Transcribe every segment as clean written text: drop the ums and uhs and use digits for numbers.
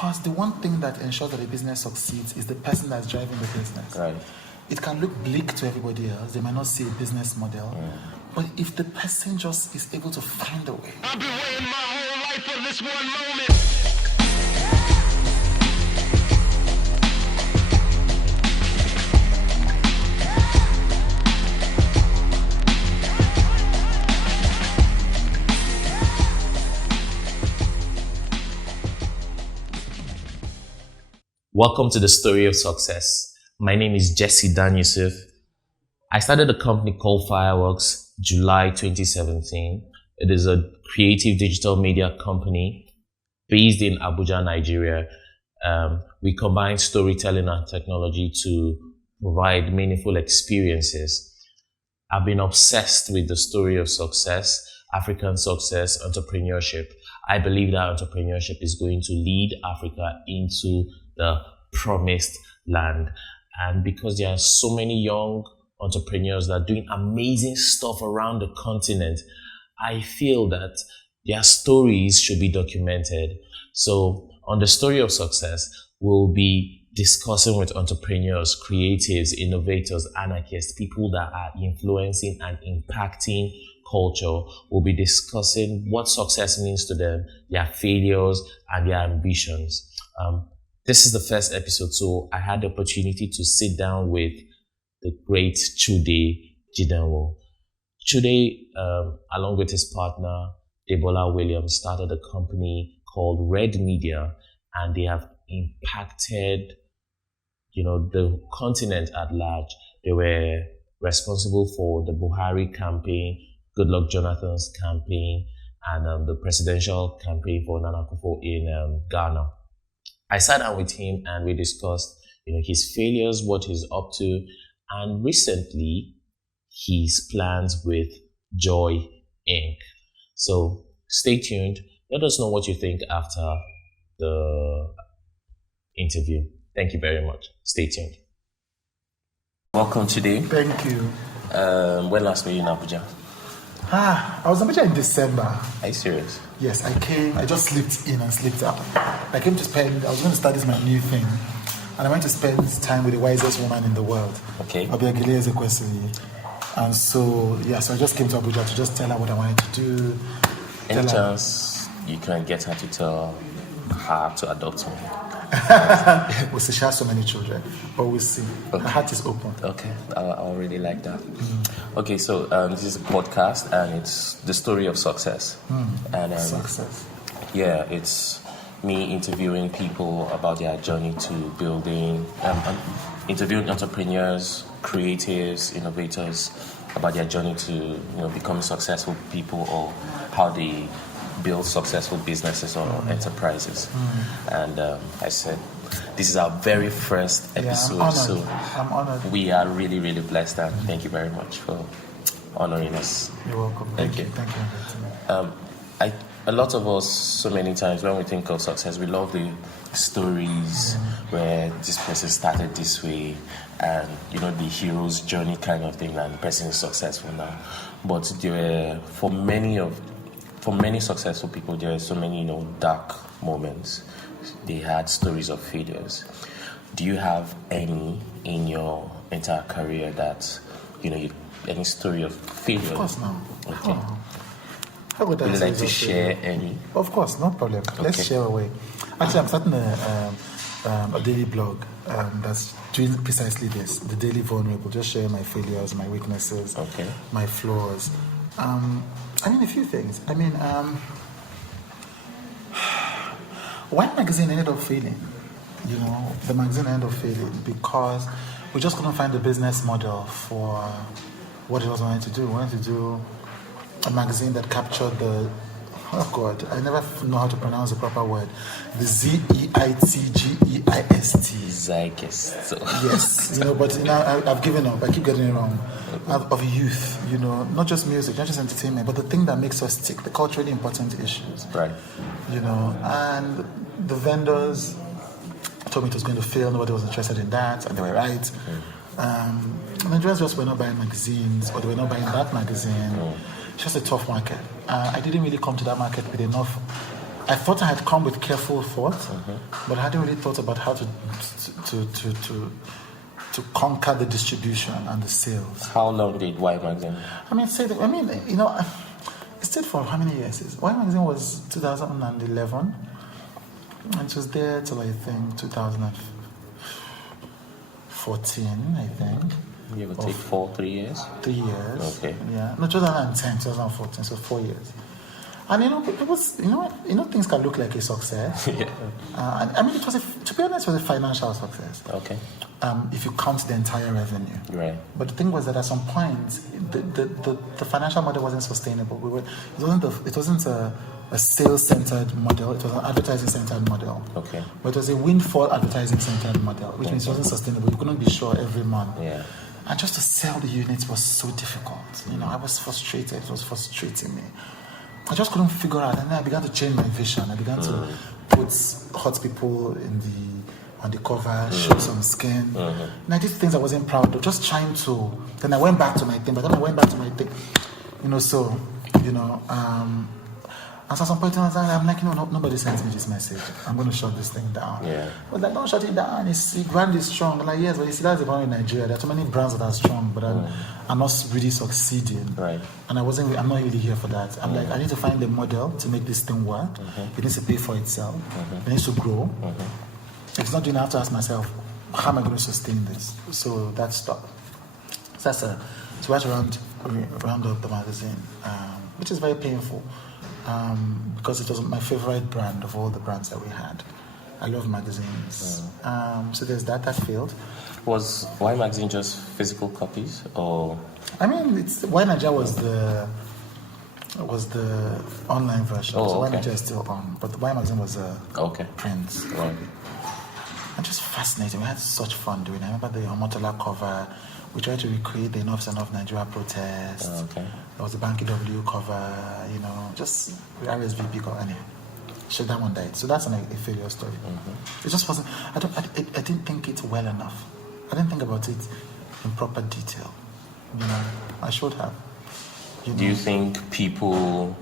Because the one thing that ensures that a business succeeds is the person that's driving the business. Right. It can look bleak to everybody else. They might not see a business model. But if the person just is able to find a way. I've been waiting my whole life for this one moment. Welcome to the Story of Success. My name is Jesse Dan-Yusuf. I started a company called Fireworks July 2017. It is a creative digital media company based in Abuja, Nigeria. We combine storytelling and technology to provide meaningful experiences. I've been obsessed with the story of success, African success, entrepreneurship. I believe that entrepreneurship is going to lead Africa into the promised land. And because there are so many young entrepreneurs that are doing amazing stuff around the continent, I feel that their stories should be documented. So on the Story of Success, we'll be discussing with entrepreneurs, creatives, innovators, anarchists, people that are influencing and impacting culture. We'll be discussing what success means to them, their failures, and their ambitions. This is the first episode, so I had the opportunity to sit down with the great Chude Jideonwo. Chude, along with his partner, Debola Williams, started a company called Red Media, and they have impacted, the continent at large. They were responsible for the Buhari campaign, Goodluck Jonathan's campaign, and the presidential campaign for Nana Akufo in Ghana. I sat down with him and we discussed, his failures, what he's up to, and recently his plans with Joy Inc. So stay tuned. Let us know what you think after the interview. Thank you very much. Stay tuned. Welcome today. Thank you. When last were you in Abuja? I was in Abuja in December. Are you serious? Yes, I came. I just slipped in and slipped out. I came to spend. I was going to start this my new thing, and I went to spend time with the wisest woman in the world. Okay. Obiagile Ezekwesili. And so so I just came to Abuja to just tell her what I wanted to do. Any chance you can get her to tell her to adopt me? We'll see. She has so many children, but we'll see. Okay. Her heart is open. Okay, I really like that. Okay, so this is a podcast, and it's the story of success. And Success. Yeah, it's me interviewing people about their journey to building, interviewing entrepreneurs, creatives, innovators about their journey to becoming successful people, or how they build successful businesses or enterprises. And I said, this is our very first episode. I'm honored. We are really, really blessed, and thank you very much for honoring us. You're welcome. Thank you. Thank you. A lot of us, so many times when we think of success, we love the stories where this person started this way, and the hero's journey kind of thing, and the person is successful now. But for many successful people, there are so many, dark moments. They had stories of failures. Do you have any in your entire career that, any story of failure? Of course, no. Okay. How would I Would you like to share any? Of course, no problem. Let's share away. Actually, I'm starting a daily blog that's doing precisely this, the Daily Vulnerable, just sharing my failures, my weaknesses, my flaws. A few things. One magazine ended up failing. The magazine ended up failing because we just couldn't find a business model for what it was wanting to do. We wanted to do a magazine that captured I never know how to pronounce the proper word. The Zeitgeist. Zeitgeist. Yes, but I've given up. I keep getting it wrong. Of youth, not just music, not just entertainment, but the thing that makes us tick, the culturally important issues. Right. And the vendors told me it was going to fail. Nobody was interested in that, and they were right. Nigerians just were not buying magazines, or they were not buying that magazine. It's just a tough market. I didn't really come to that market with enough I thought I had come with careful thought, but I hadn't really thought about how to conquer the distribution and the sales. How long did Y Magazine? It stayed for how many years? Y Magazine was 2011, and it was there till I think 2014, I think. You would take 3 years? 3 years. Okay. Yeah. No, 2010, 2014, so 4 years. And it was, things can look like a success. Yeah. It was to be honest, it was a financial success. Okay. If you count the entire revenue. Right. But the thing was that at some point, the financial model wasn't sustainable. It wasn't a sales-centered model. It was an advertising-centered model. Okay. But it was a windfall advertising-centered model, which means it wasn't sustainable. You couldn't be sure every month. Yeah. And just to sell the units was so difficult. I was frustrated. It was frustrating me. I just couldn't figure out, and then I began to change my vision. I began to put hot people on the cover, show some skin. And I did things I wasn't proud of, just trying to. Then I went back to my thing. But then I went back to my thing, and so at some point I'm like, nobody sends me this message. I'm going to shut this thing down. Yeah. But like, don't shut it down. The brand is strong. I'm like, yes, but you see, that's the problem in Nigeria. There are too many brands that are strong, but are not really succeeding. Right. And I'm not really here for that. I'm like, I need to find a model to make this thing work. It needs to pay for itself. It needs to grow. If it's not doing, I have to ask myself, how am I going to sustain this? So that stopped. So that's so I had to round up the magazine, which is very painful. Because it was my favorite brand of all the brands that we had. I love magazines. So there's that failed. Was Y Magazine just physical copies, or? Y Nigeria was the online version. Oh, so Y okay. Nigeria is still on, but Y Magazine was print. Right. And just fascinating. We had such fun doing it. I remember the Omotola cover. We tried to recreate the Enough is Enough Nigeria protest. Okay. There was the Banky W cover, just the RSVP cover. Anyway, so that one died. So that's a failure story. It just wasn't. I didn't think it well enough. I didn't think about it in proper detail. I should have. Do you think people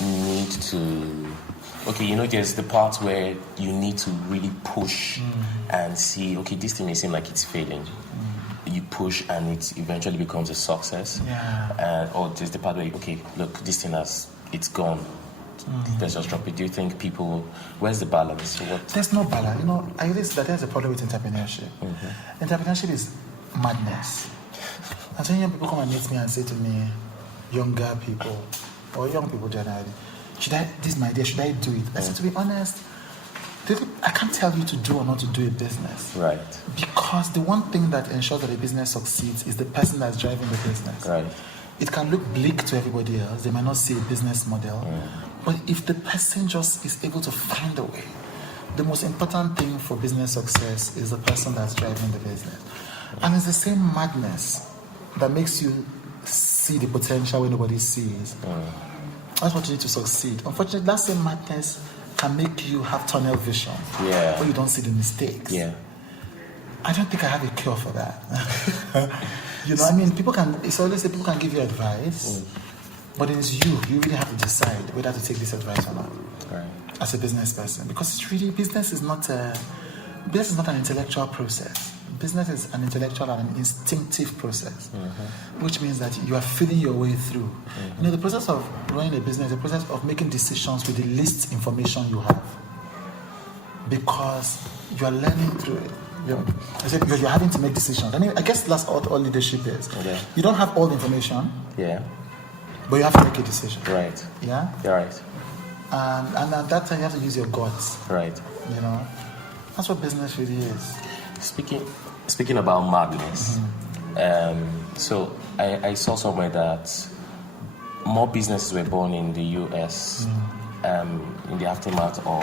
need to? Okay, there's the part where you need to really push and see. Okay, this thing may seem like it's failing. You push and it eventually becomes a success. Yeah. Or there's the part where, okay, look, this thing it's gone. Let's just drop it. Do you think people, where's the balance? There's no balance. I realize that there's a problem with entrepreneurship. Entrepreneurship is madness. And so young people come and meet me and say to me, younger people, or young people generally, this is my idea, should I do it? I said, to be honest, I can't tell you to do or not to do a business. Right. Because the one thing that ensures that a business succeeds is the person that's driving the business. Right. It can look bleak to everybody else. They might not see a business model. But if the person just is able to find a way, the most important thing for business success is the person that's driving the business. And it's the same madness that makes you see the potential when nobody sees. That's what you need to succeed. Unfortunately, that same madness can make you have tunnel vision. Yeah. Where you don't see the mistakes. Yeah. I don't think I have a cure for that. People can give you advice, but it's you really have to decide whether to take this advice or not. Right. As a business person. Because it's really, business is not an intellectual process. Business is an intellectual and an instinctive process, which means that you are feeling your way through. The process of running a business is a process of making decisions with the least information you have, because you are learning through it. You're having to make decisions. I guess that's what all leadership is. Okay. You don't have all the information, but you have to make a decision. Right. Yeah? You're right. And at that time, you have to use your guts. Right. That's what business really is. Speaking about madness, so I saw somewhere that more businesses were born in the US in the aftermath of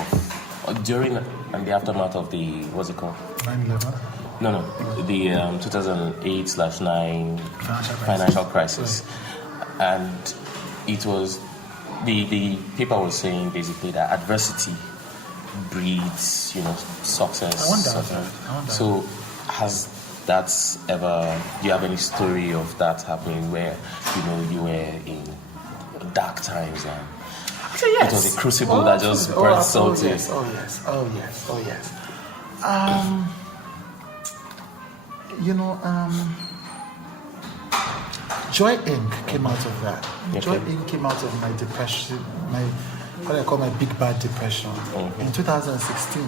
the, what's it called? 9/11? No, the 2008/9 financial crisis. And it was, the paper was saying basically that adversity breeds, success. I wonder. So has that ever, do you have any story of that happening where, you were in dark times and Actually, yes. It was a crucible that just birthed something. Oh yes. Joy Inc. came out of that. Okay. Joy Inc. came out of my depression, what I call my big bad depression, in 2016.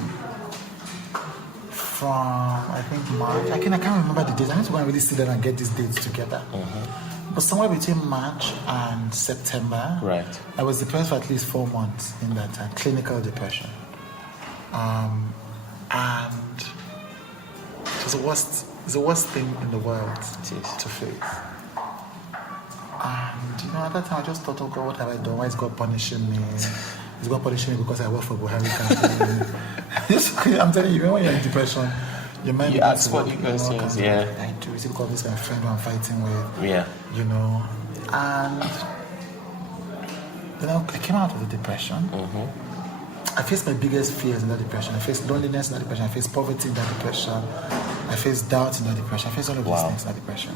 From I think March. I can't remember the dates. I need to go and really sit down and get these dates together. But somewhere between March and September, Right. I was depressed for at least 4 months in that time, clinical depression. And it was the worst thing in the world to face. And at that time I just thought, oh God, what have I done? Why is God punishing me? Is God punishing me because I work for Buhari campaign? I'm telling you, when you're in depression, your mind You ask for the questions, yeah. I do. Is it because this kind of friend who I'm fighting with? Yeah. And I came out of the depression. I faced my biggest fears in that depression. I faced loneliness in that depression. I faced poverty in that depression. I faced doubt in that depression. I faced all of these things in that depression.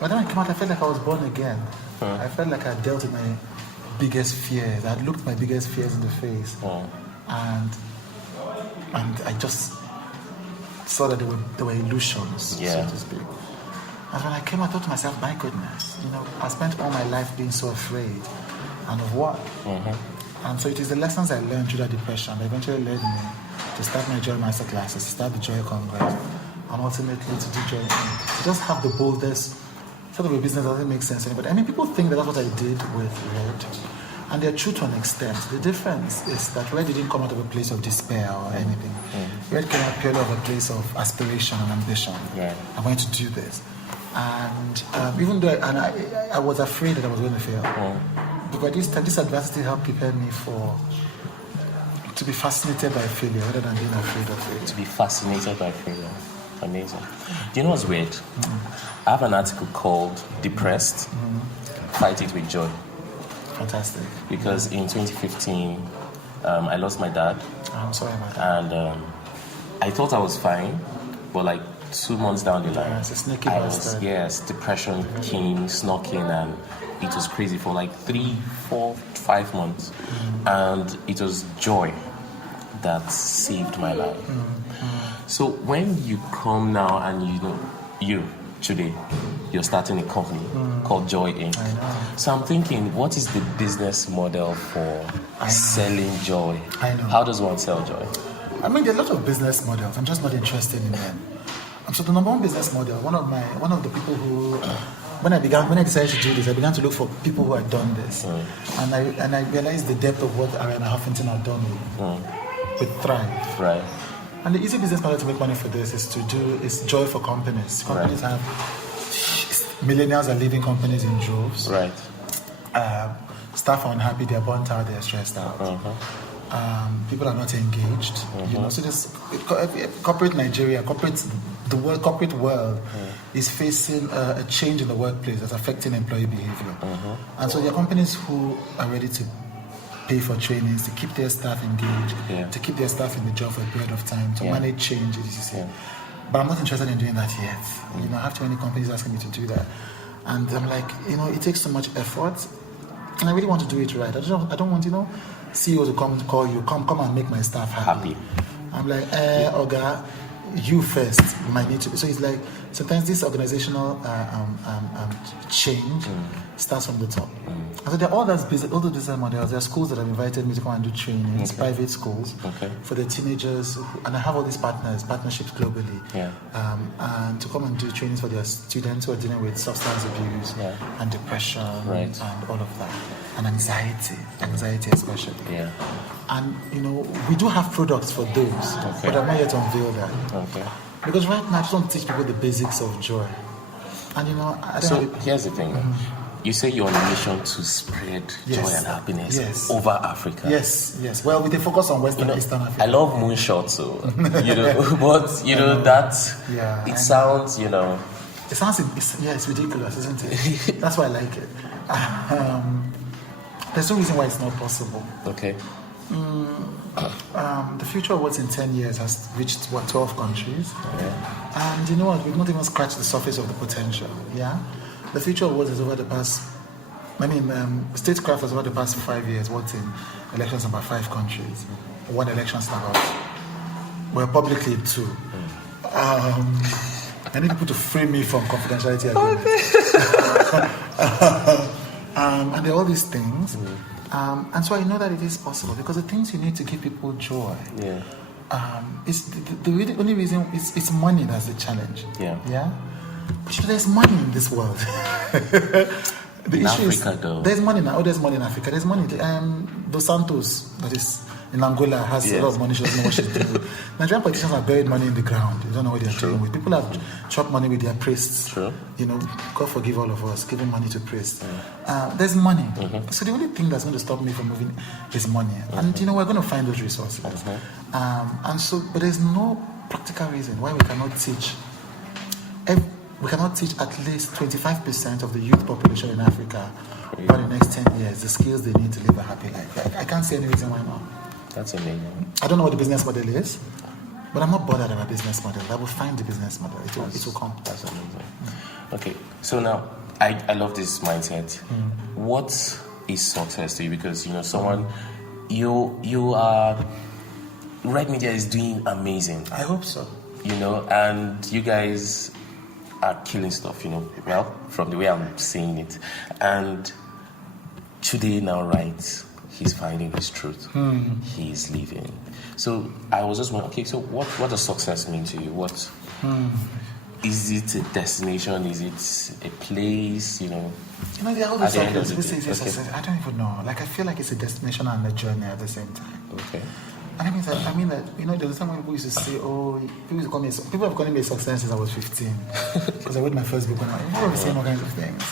But then I came out, I felt like I was born again. I felt like I dealt with my biggest fears. I looked my biggest fears in the face. And I just saw that they were illusions, so to speak. And when I came, I thought to myself, my goodness, I spent all my life being so afraid. And of what? And so it is the lessons I learned through that depression that eventually led me to start my Joy Masterclasses, to start the Joy Congress, and ultimately to do Joy Inc. To just have the boldest sort of a business that doesn't make sense to anybody. I mean, people think that that's what I did with Red, and they're true to an extent. The difference is that Red didn't come out of a place of despair or anything. Red came out purely of a place of aspiration and ambition. I'm going to do this. And even though I was afraid that I was going to fail, but this adversity helped prepare me to be fascinated by failure rather than being afraid of failure. To be fascinated by failure. Amazing. Do you know what's weird? I have an article called Depressed, Fight It With Joy. Fantastic. Because in 2015, I lost my dad. I'm sorry about that. And I thought I was fine, but like 2 months down the line, it's a sneaky bastard. Depression came, snuck in, and it was crazy for like 3, 4, 5 months. And it was joy that saved my life. So when you come now and today, you're starting a company called Joy Inc. I know. So I'm thinking, what is the business model for selling joy? I know. How does one sell joy? I mean, there are a lot of business models. I'm just not interested in them. So the number one business model, one of the people who, when I decided to do this, I began to look for people who had done this, and I realized the depth of what Ariana Huffington had done with Thrive. Right. And the easy business model to make money for this is joy for companies. Companies have millennials are leaving companies in droves. Right. Staff are unhappy, they're burnt out, they're stressed out. People are not engaged. So this corporate Nigeria, corporate world is facing a change in the workplace that's affecting employee behavior. And so there are companies who are ready to pay for trainings, to keep their staff engaged, to keep their staff in the job for a period of time, to manage changes. But I'm not interested in doing that yet. I have too many companies asking me to do that. And I'm like, it takes so much effort. And I really want to do it right. I don't want, CEOs to come and call you, come and make my staff happy. I'm like, Oga, you first might need to. So it's like sometimes this organizational change starts from the top. And so there are all those business models. There are schools that have invited me to come and do trainings, private schools for the teenagers, and I have all these partnerships globally, and to come and do trainings for their students who are dealing with substance abuse and depression and all of that, and anxiety especially. And we do have products for those, but I'm not yet to unveil that. Because right now I just want to teach people the basics of joy. And so here's the thing. You say you're on a mission to spread joy and happiness over Africa. Yes. Well, with a focus on Western and Eastern Africa. I love moonshots, so but that it sounds, It sounds, it's ridiculous, isn't it? That's why I like it. There's no reason why it's not possible. Okay. The future awards in 10 years has reached 12 countries, and you know what? We've not even scratched the surface of the potential. The future awards is over the past I mean, statecraft has over the past 5 years worked in elections in about 5 countries. Won elections in about, well, publicly 2. I need people to free me from confidentiality agreements. And there are all these things. And so I know that it is possible because the things you need to give people joy. Yeah. It's the only reason it's money that's the challenge. Yeah. But there's money in this world. The issue Africa, is though. there's money now. Oh, there's money in Africa. There's money. Dos Santos, that is in Angola, has a lot of money. She doesn't know what she's doing with. Nigerian politicians have buried money in the ground. You don't know what they're doing with. People have chopped money with their priests. True. You know, God forgive all of us, giving money to priests. There's money. So the only thing that's going to stop me from moving is money. And you know, we're going to find those resources. And so, but there's no practical reason why we cannot teach. We cannot teach at least 25% of the youth population in Africa for the next 10 years the skills they need to live a happy life. I can't see any reason why not. That's amazing. I don't know what the business model is, but I'm not bothered about business model. I will find the business model. It will come. That's amazing. Okay, so now I love this mindset. What is success to you? Because you know, someone you are Red Media is doing amazing. I hope so. You know, and you guys are killing stuff, you know, well, from the way I'm seeing it. And Chude now writes, he's finding his truth. He's living. So I was just wondering, okay, so what does success mean to you? What is it a destination? Is it a place, you know? You know, there are all At these the end of cycles. the People say day, it's a okay. success. I don't even know. Like, I feel like it's a destination and a journey at the same time. Okay. And I mean that, you know, there was a time when people used to say, people have called me a success since I was 15. Because I wrote my first book when I was saying all kinds of things.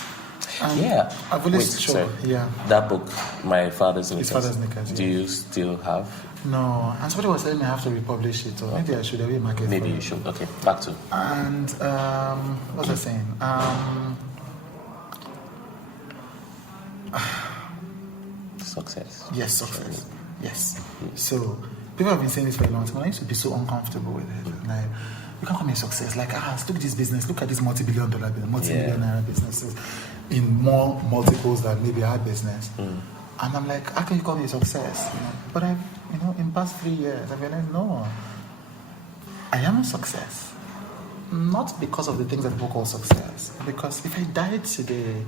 And Yeah. I've always sorry. yeah. That book, My Father's Knickers. His Father's Knickers, Do you still have? No. And somebody was telling me I have to republish it, or maybe I should have a market. Maybe for you it. should. Okay, back to. And what was I saying? Success. Yes, success. Yes. So people have been saying this for a long time. I used to be so uncomfortable with it. Like, you can't call me a success. Like, look at this business. Look at this multi-billion-dollar business, multi-million naira businesses in more multiples than maybe our business. And I'm like, how can you call me a success? You know? But in past 3 years, I've realized, no, I am a success. Not because of the things that people call success. Because if I died today,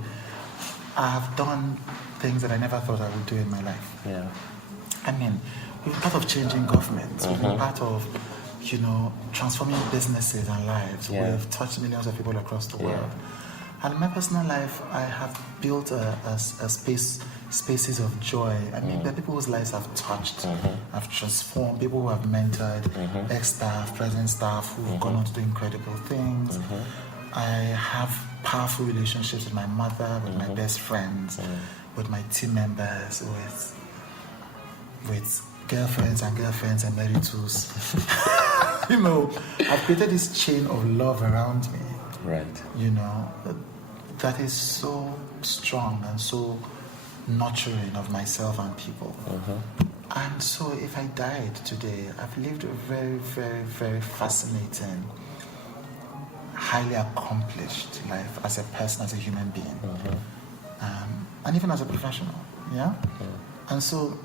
I have done things that I never thought I would do in my life. Yeah. I mean, we're part of changing governments. We've been part of, transforming businesses and lives. Yeah. We've touched millions of people across the world. And in my personal life, I have built a spaces of joy. I mean, there are people whose lives I've touched, I've transformed, people who have mentored, ex-staff, present staff who've gone on to do incredible things. I have powerful relationships with my mother, with my best friends, with my team members, with girlfriends and emeritus. You know, I've created this chain of love around me. Right. You know, that is so strong and so nurturing of myself and people. And so if I died today, I've lived a very, very, very fascinating, highly accomplished life as a person, as a human being, and even as a professional. And so,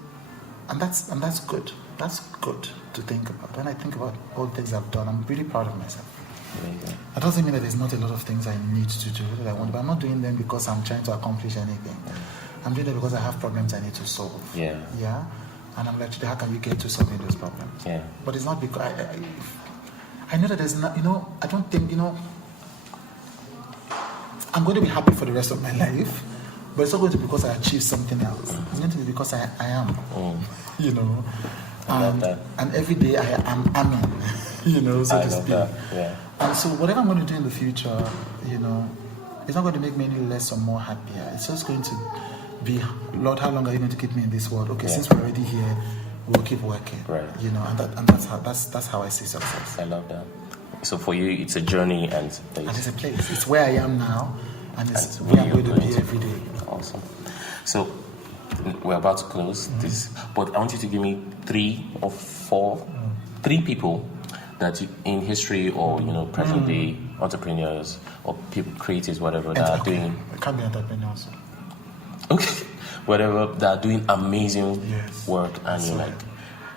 and that's good. That's good to think about. When I think about all the things I've done, I'm really proud of myself. Amazing. That doesn't mean that there's not a lot of things I need to do that I want, but I'm not doing them because I'm trying to accomplish anything. I'm doing it because I have problems I need to solve. Yeah. And I'm like, how can you get to solving those problems? Yeah. But it's not because I know that there's not, I don't think, I'm going to be happy for the rest of my life, but it's not going to be because I achieved something else. It's going to be because I am, I love that. And every day I am aiming, so I to love speak. that. Yeah. And so whatever I'm going to do in the future, it's not going to make me any less or more happier. It's just going to be, Lord, how long are you going to keep me in this world? Okay, since we're already here, we'll keep working. Right. And that's how I see success. I love that. So for you, it's a journey and And it's a place. It's where I am now, and it's And where I'm where going you're to be going to every day. Awesome. So we're about to close this, but I want you to give me 3 or 4, 3 people that in history or present day entrepreneurs or people, creatives, whatever that are doing. It can't be entrepreneurs. Okay. Whatever, that are doing amazing Yes. work, and So, you're like,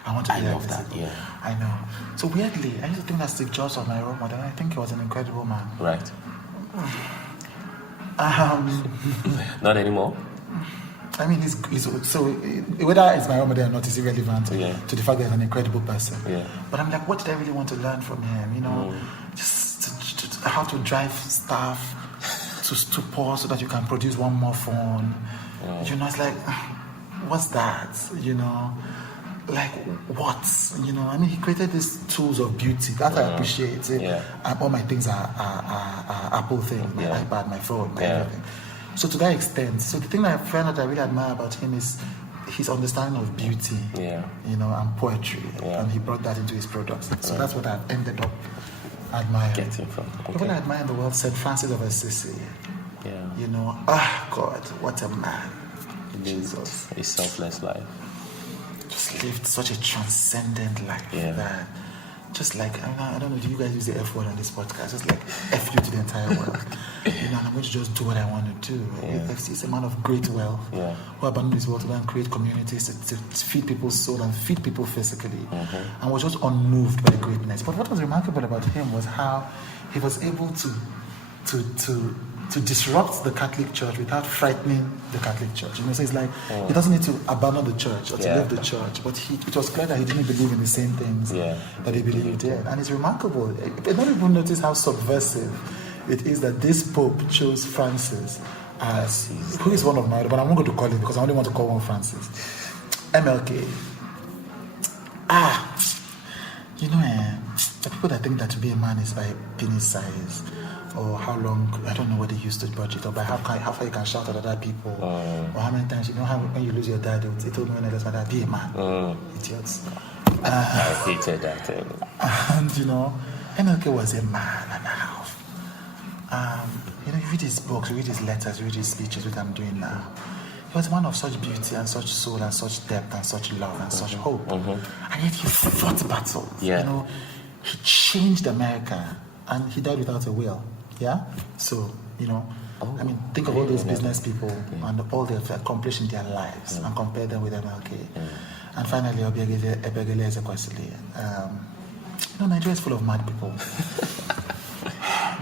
I want to be I like love this. that, yeah. I know. So weirdly, I used to think that Steve Jobs was my role model. I think he was an incredible man. right. Um, Not anymore. I mean, he's so whether it's my role model or not is irrelevant Yeah. to the fact that he's an incredible person. Yeah. But I'm like, what did I really want to learn from him? You know, just how to drive staff to stupor so that you can produce one more phone. You know, it's like, what's that? You know, like what? You know, I mean, he created these tools of beauty that I appreciate. Yeah. All my things are Apple things, my Yeah. iPad, my phone, my Yeah. everything. So to that extent, so the thing that I find that I really admire about him is his understanding of beauty, Yeah. you know, and poetry, Yeah. and he brought that into his products. So that's what I've ended up admiring. Getting from. People Okay. I admire in the world said Francis of Assisi. Yeah. You know, God, what a man! Jesus, A selfless life. just lived such a transcendent life Yeah. that. Just like, I don't know, do you guys use the F word on this podcast? Just like F you to the entire world. You know, and I'm going to just do what I want to do. Yeah. He's a man of great wealth Yeah. who abandoned his wealth to go and create communities to feed people's soul and feed people physically. And was just unmoved by greatness. But what was remarkable about him was how he was able to disrupt the Catholic Church without frightening the Catholic Church. You know, so it's like he doesn't need to abandon the church or to Yeah. leave the church, but it was clear that he didn't believe in the same things that he believed in. And it's remarkable. I don't even notice how subversive it is that this Pope chose Francis as, who is one of my, but I'm not going to call him because I only want to call one Francis. MLK. You know, the people that think that to be a man is by penis size, or how long, I don't know what they used to budget, or by how far you can shout at other people, or how many times, you know, how when you lose your dad, they told me when I lost my dad, be a man. Idiots. I hated that thing. And, you know, MLK was a man and a half. You know, you read his books, you read his letters, you read his speeches, what I'm doing now. He was a man of such beauty and such soul and such depth and such love and such hope. And yet he fought battles. Yeah. You know, he changed America and he died without a will. Yeah? So, you know, I mean, think of all those business people and all they've accomplished in their lives and compare them with MLK. And finally, Ebegele Ezekwesili. You know, Nigeria is full of mad people.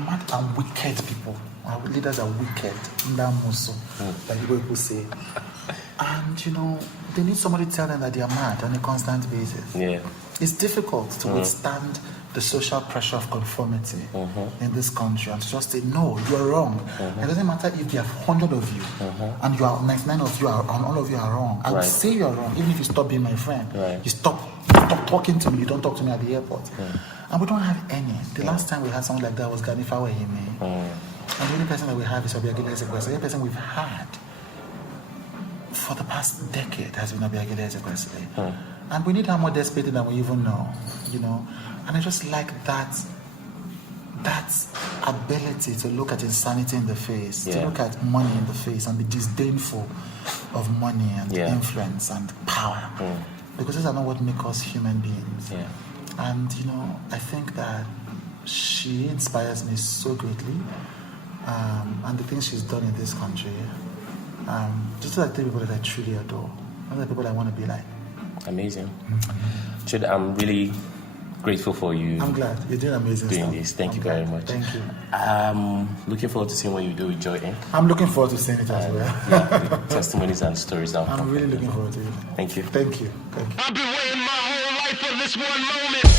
Mad and wicked people. Our leaders are wicked. Ndamuso, like people say. And, you know, they need somebody to tell them that they are mad on a constant basis. Yeah. It's difficult to withstand the social pressure of conformity in this country and to just say, no, you are wrong. It doesn't matter if there are 100 of you and you are 99 of you are, and all of you are wrong. I will say you are wrong, even if you stop being my friend. You stop talking to me, you don't talk to me at the airport. And we don't have any. The last time we had someone like that was Ganifa Wahime. And the only person that we have is Obiagele Ezekwesili. The only person we've had for the past decade has been Obiagele Ezekwesili. And we need her more desperately than we even know, you know. And I just like that ability to look at insanity in the face, to look at money in the face and be disdainful of money and influence and power. Because these are not what make us human beings. And, you know, I think that she inspires me so greatly. And the things she's done in this country, just like the people that I truly adore. Those are the people I want to be like. Amazing. Chude, I'm really grateful for you. I'm glad. You're doing amazing doing stuff. this. Thank I'm you glad. very much. Thank you. Looking forward to seeing what you do with Joy Inc. I'm looking forward to seeing it as well. Testimonies and stories out. I'm really looking forward to it. Thank you. Thank you. Thank you. I've been waiting my whole life for this one moment.